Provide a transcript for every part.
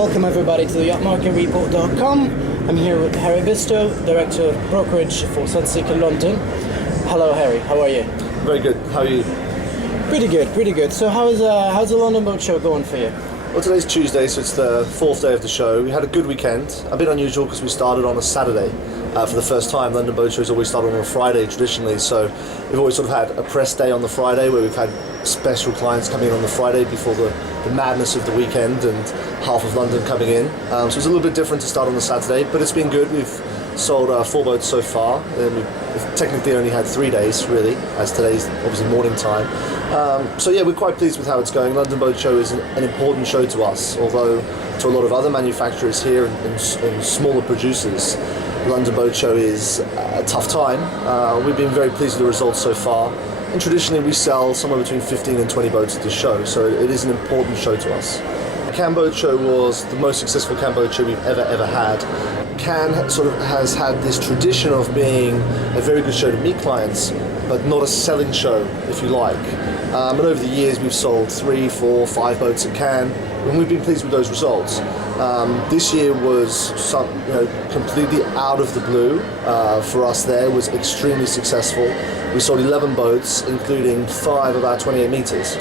Welcome everybody to the yachtmarketreport.com. I'm here with Harry Bristow, Director of Brokerage for Sunseeker London. Hello Harry, how are you? Very good, how are you? Pretty good. So how's the London Boat Show going for you? Well, today's Tuesday, so it's the fourth day of the show. We had a good weekend, a bit unusual because we started on a Saturday for the first time. London Boat Show's always started on a Friday traditionally, so we've always sort of had a press day on the Friday where we've had special clients coming in on the Friday before the madness of the weekend and half of London coming in. So it's a little bit different to start on the Saturday, but it's been good. We've sold 4 boats so far, and we've technically only had 3 days really, as today's obviously morning time. So yeah, we're quite pleased with how it's going. London Boat Show is an important show to us, although to a lot of other manufacturers here and smaller producers, London Boat Show is a tough time. We've been very pleased with the results so far. And traditionally we sell somewhere between 15 and 20 boats at this show, so it is an important show to us. The Cannes Boat Show was the most successful Cannes Boat Show we've ever had. Cannes sort of has had this tradition of being a very good show to meet clients, but not a selling show, if you like. And over the years we've sold 3, 4, 5 boats at Cannes, and we've been pleased with those results. This year was completely out of the blue for us there. It was extremely successful. We sold 11 boats, including 5 about 28 meters,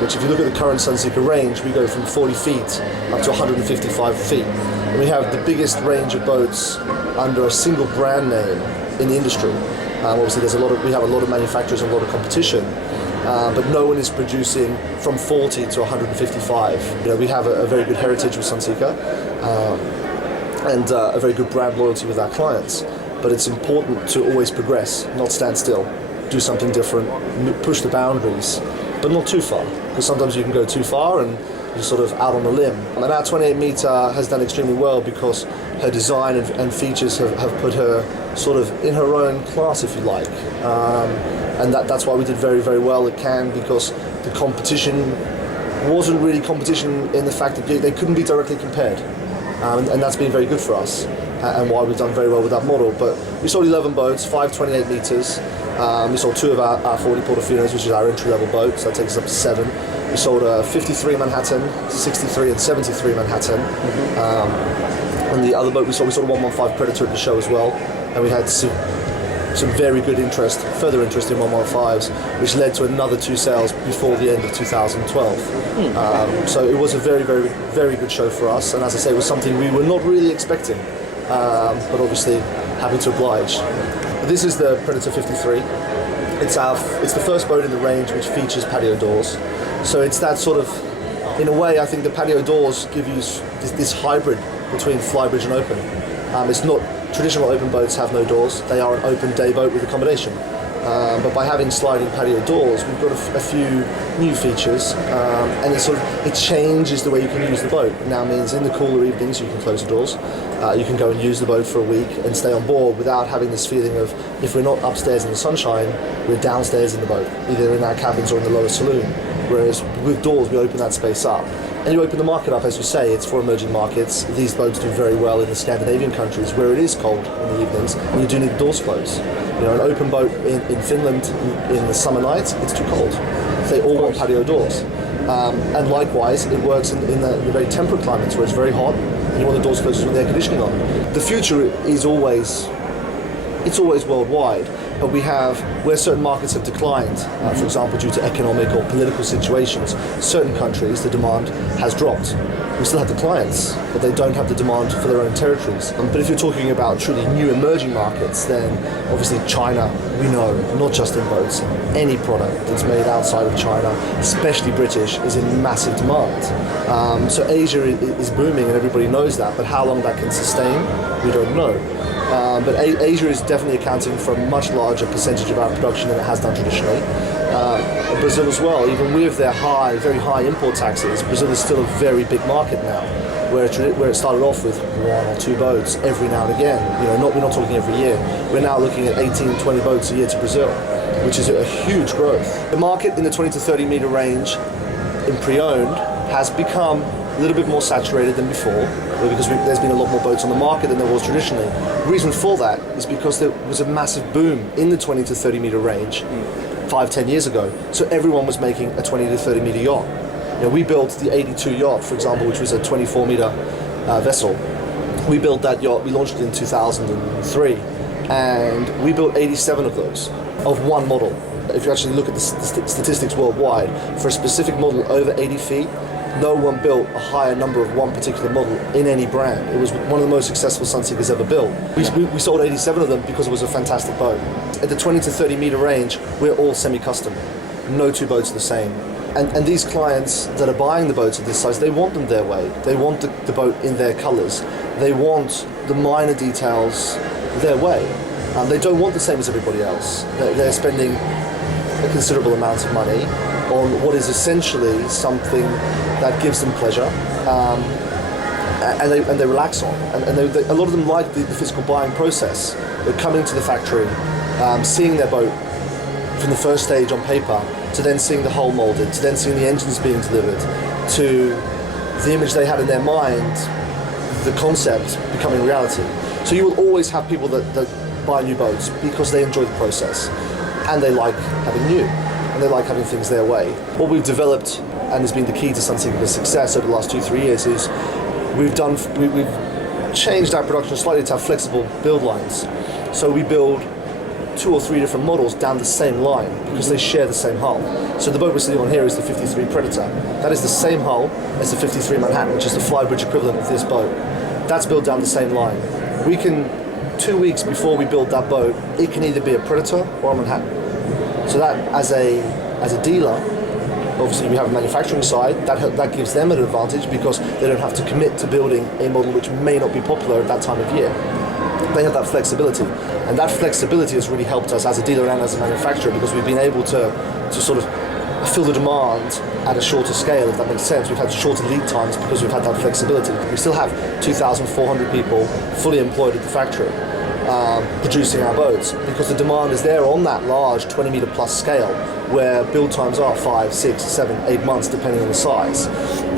which if you look at the current Sunseeker range, we go from 40 feet up to 155 feet. And we have the biggest range of boats under a single brand name in the industry. Obviously we have a lot of manufacturers and a lot of competition, but no one is producing from 40 to 155. We have a very good heritage with Sunseeker and a very good brand loyalty with our clients. But it's important to always progress, not stand still, do something different, push the boundaries, but not too far, because sometimes you can go too far and you're sort of out on a limb. And our 28 meter has done extremely well because her design and features have put her sort of in her own class, if you like. And that's why we did very, very well at Cannes, because the competition wasn't really competition in the fact that they couldn't be directly compared. And that's been very good for us, and why we've done very well with that model. But we sold 11 boats, 5 28 meters. We sold 2 of our 40 Portofinos, which is our entry-level boat, so that takes us up to 7. We sold a 53 Manhattan, 63 and 73 Manhattan. And the other boat we sold a 115 Predator at the show as well. And we had some very good interest, further interest in 115s, which led to another 2 sales before the end of 2012. So it was a very, very, very good show for us, and as I say, it was something we were not really expecting, but obviously happy to oblige. This is the Predator 53. It's the first boat in the range which features patio doors. So it's that sort of, in a way, I think the patio doors give you this hybrid between flybridge and open. It's not traditional open boats have no doors. They are an open day boat with accommodation. But by having sliding patio doors, we've got a few new features, and it changes the way you can use the boat. It now means in the cooler evenings you can close the doors. You can go and use the boat for a week and stay on board without having this feeling of, if we're not upstairs in the sunshine, we're downstairs in the boat, either in our cabins or in the lower saloon. Whereas with doors, we open that space up. And you open the market up, as you say, it's for emerging markets. These boats do very well in the Scandinavian countries where it is cold in the evenings and you do need the doors closed. An open boat in Finland in the summer nights, it's too cold. They all want patio doors. And likewise, it works in the very temperate climates where it's very hot and you want the doors closed with the air conditioning on. The future is always worldwide, but where certain markets have declined, for example, due to economic or political situations, certain countries, the demand has dropped. We still have the clients, but they don't have the demand for their own territories. But if you're talking about truly new emerging markets, then obviously China, we know, not just in boats, any product that's made outside of China, especially British, is in massive demand. So Asia is booming and everybody knows that, but how long that can sustain, we don't know. But Asia is definitely accounting for a much larger percentage of our production than it has done traditionally. Brazil as well, even with their very high import taxes, Brazil is still a very big market now, where it started off with 1 or 2 boats every now and again. We're not talking every year. We're now looking at 18, 20 boats a year to Brazil, which is a huge growth. The market in the 20 to 30 meter range in pre-owned has become a little bit more saturated than before, because there's been a lot more boats on the market than there was traditionally. The reason for that is because there was a massive boom in the 20 to 30 meter range 5-10 years ago. So everyone was making a 20 to 30 meter yacht. we built the 82 yacht, for example, which was a 24-meter vessel. We built that yacht. We launched it in 2003, and we built 87 of those of one model. If you actually look at the statistics worldwide, for a specific model over 80 feet, no one built a higher number of one particular model in any brand. It was one of the most successful Sunseekers ever built. We sold 87 of them because it was a fantastic boat. At the 20 to 30 meter range, we're all semi-custom. No two boats are the same. And these clients that are buying the boats of this size, they want them their way. They want the boat in their colours. They want the minor details their way. They don't want the same as everybody else. They're spending a considerable amount of money on what is essentially something that gives them pleasure, and they relax on. And a lot of them like the physical buying process. They're coming to the factory, seeing their boat from the first stage on paper, to then seeing the hull molded, to then seeing the engines being delivered, to the image they had in their mind, the concept becoming reality. So you will always have people that buy new boats because they enjoy the process, and they like having new, and they like having things their way. What we've developed, and has been the key to Sunseeker's success over the last 2-3 years, is we've changed our production slightly to have flexible build lines. So we build 2 or 3 different models down the same line because they share the same hull. So the boat we're sitting on here is the 53 Predator. That is the same hull as the 53 Manhattan, which is the flybridge equivalent of this boat. That's built down the same line. We can, 2 weeks before we build that boat, it can either be a Predator or a Manhattan. So that, as a dealer, obviously we have a manufacturing side, that gives them an advantage because they don't have to commit to building a model which may not be popular at that time of year. They have that flexibility, and that flexibility has really helped us as a dealer and as a manufacturer, because we've been able to sort of fill the demand at a shorter scale, if that makes sense. We've had shorter lead times because we've had that flexibility. We still have 2,400 people fully employed at the factory producing our boats, because the demand is there on that large 20 meter plus scale, where build times are 5, 6, 7, 8 months depending on the size.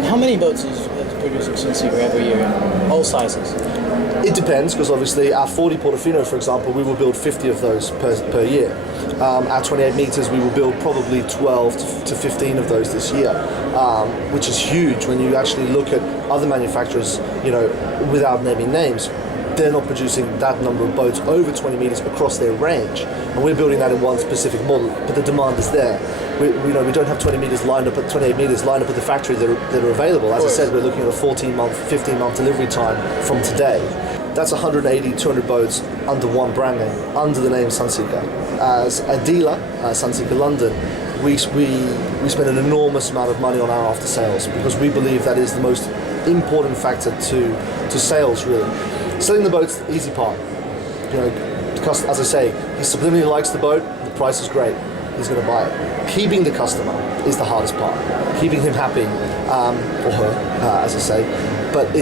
How many boats is producing Sunseeker every year? All sizes? It depends, because obviously our 40 Portofino, for example, we will build 50 of those per year. Our 28 meters, we will build probably 12 to 15 of those this year, which is huge when you actually look at other manufacturers, without naming names. They're not producing that number of boats over 20 meters across their range, and we're building that in one specific model, but the demand is there. We don't have 20 meters lined up at 28 meters lined up at the factory that are available. As I said, we're looking at a 14-month, 15-month delivery time from today. That's 180, 200 boats under one brand name, under the name Sunseeker. As a dealer, Sunseeker London, we spend an enormous amount of money on our after sales, because we believe that is the most important factor to sales, really. Selling the boat's the easy part. As I say, he subliminally likes the boat, the price is great, he's going to buy it. Keeping the customer is the hardest part. Keeping him happy, or her, as I say. But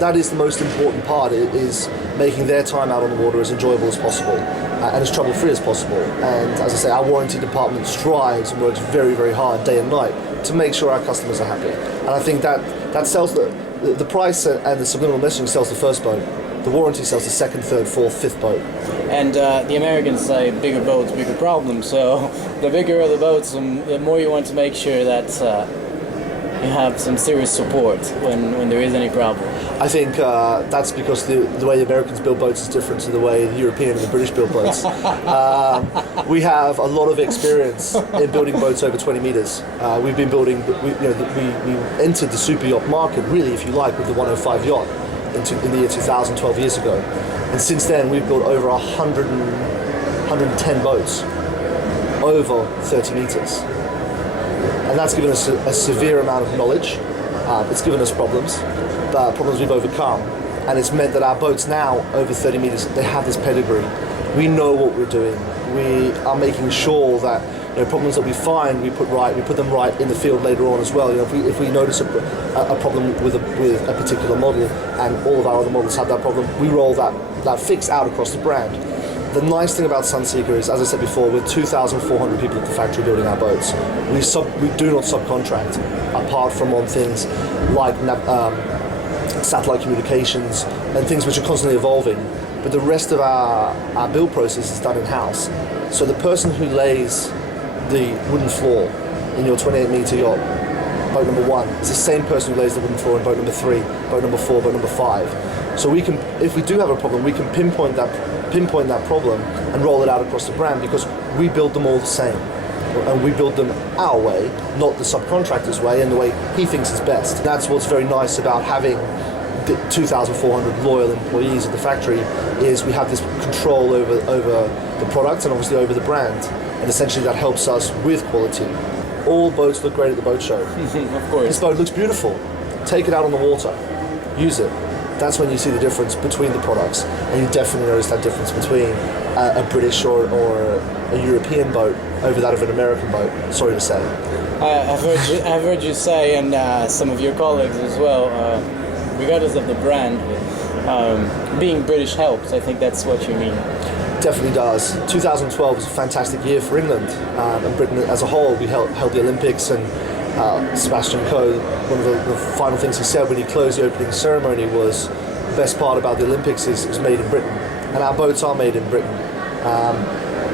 that is the most important part, is making their time out on the water as enjoyable as possible, and as trouble-free as possible. And as I say, our warranty department strives and works very, very hard day and night to make sure our customers are happy. And I think that sells the price, and the subliminal messaging sells the first boat. The warranty sells the second, third, fourth, fifth boat. And the Americans say bigger boats, bigger problems. So the bigger the boats, the more you want to make sure that you have some serious support when there is any problem. I think that's because the way the Americans build boats is different to the way the European and the British build boats. We have a lot of experience in building boats over 20 meters. We've been building, we entered the super yacht market, really, if you like, with the 105 yacht in the year 2000, 12 years ago. And since then, we've built over 110 boats over 30 meters. And that's given us a severe amount of knowledge. It's given us problems we've overcome. And it's meant that our boats now, over 30 meters, they have this pedigree. We know what we're doing. We are making sure that problems that we find, we put them right in the field later on as well. If we notice a problem with a particular model, and all of our other models have that problem, we roll that fix out across the brand. The nice thing about Sunseeker is, as I said before, we're 2,400 people at the factory building our boats. We do not subcontract, apart from on things like satellite communications and things which are constantly evolving. But the rest of our build process is done in-house. So the person who lays the wooden floor in your 28-meter yacht boat number 1. It's the same person who lays the wooden floor in boat number 3, boat number 4, boat number 5. So we can, if we do have a problem, we can pinpoint that problem and roll it out across the brand, because we build them all the same. And we build them our way, not the subcontractor's way, and the way he thinks is best. That's what's very nice about having the 2,400 loyal employees at the factory, is we have this control over the product and obviously over the brand, and essentially that helps us with quality. All boats look great at the boat show. Of course. This boat looks beautiful. Take it out on the water, use it. That's when you see the difference between the products, and you definitely notice that difference between a British or a European boat over that of an American boat. Sorry to say. I've heard you say, and some of your colleagues as well, regardless of the brand, being British helps. I think that's what you mean. Definitely does. 2012 was a fantastic year for England and Britain as a whole. We held the Olympics, and Sebastian Coe, one of the final things he said when he closed the opening ceremony was, the best part about the Olympics is made in Britain, and our boats are made in Britain.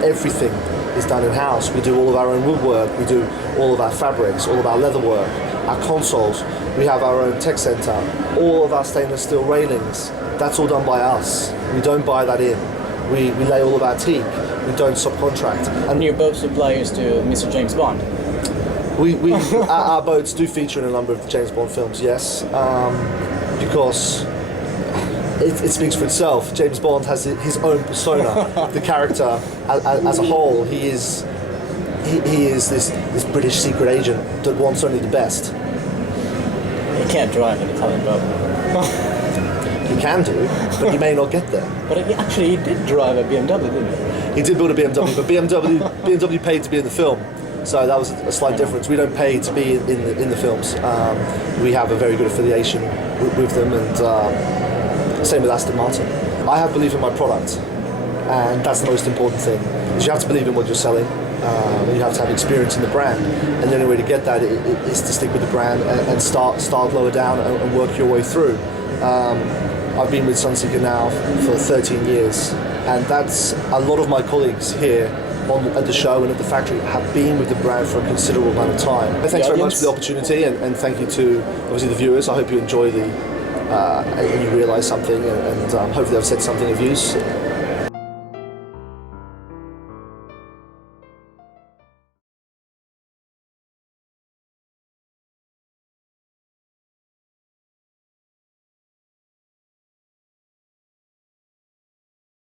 Everything is done in-house. We do all of our own woodwork, we do all of our fabrics, all of our leatherwork, our consoles. We have our own tech centre, all of our stainless steel railings. That's all done by us. We don't buy that in. We lay all of our teak. We don't subcontract. And your boat suppliers to Mr. James Bond. Our boats do feature in a number of the James Bond films, yes, because it speaks for itself. James Bond has his own persona. The character, as a whole, he is this British secret agent that wants only the best. You can't drive an Italian boat. He can do, but he may not get there. But he did drive a BMW, didn't he? He did build a BMW, but BMW paid to be in the film. So that was a slight difference. We don't pay to be in the films. We have a very good affiliation with them, and same with Aston Martin. I have belief in my product, and that's the most important thing. Is you have to believe in what you're selling. You have to have experience in the brand, and the only way to get that is to stick with the brand and start lower down and work your way through. I've been with Sunseeker now for 13 years, and that's a lot of my colleagues here at the show and at the factory have been with the brand for a considerable amount of time. Thanks very much for the opportunity, and thank you to obviously the viewers. I hope you enjoy and you realise something, and hopefully I've said something of use.